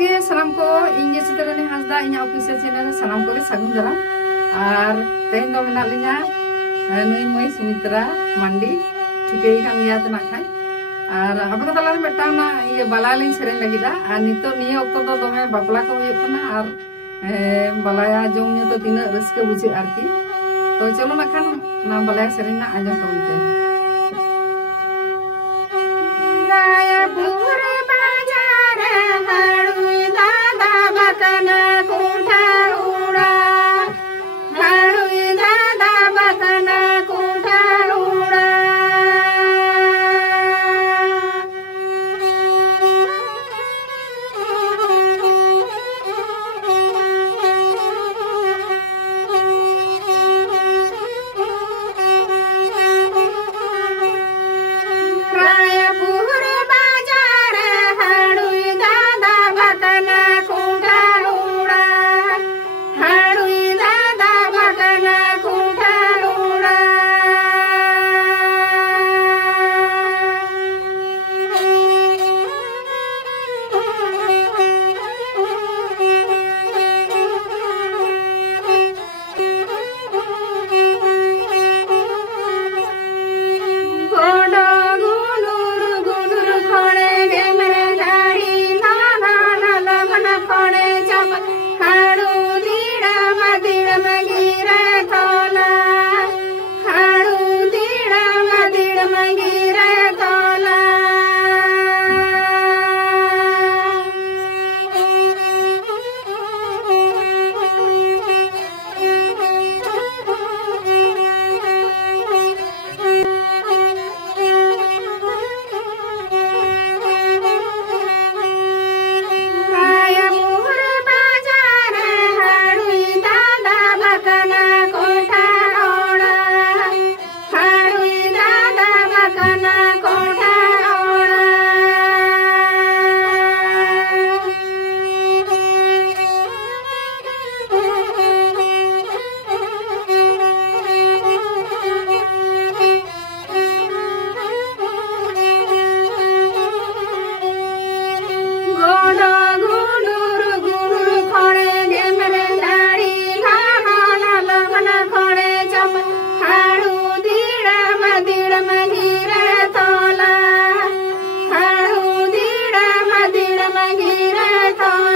गे सलाम को इंगे चित्ररानी हांसदा इन्या ऑफिशियल चैनल सलाम को सागुन दाराम और तेन दो मेना लिया नुई मई सुमित्रा मांडी ठिकै कान गया तना खाय और अब को तला मेटाव ना ये बालालिन सेरेन लगिदा और नितो निये ऑक्टो दो दोमे बापला को हुयुग कना और बालाया जोम न्यू तो तिना रस्के बुझे आरकी तो चलो ना खान ना बालाया सेरेन ना आजम तोनते Thank you.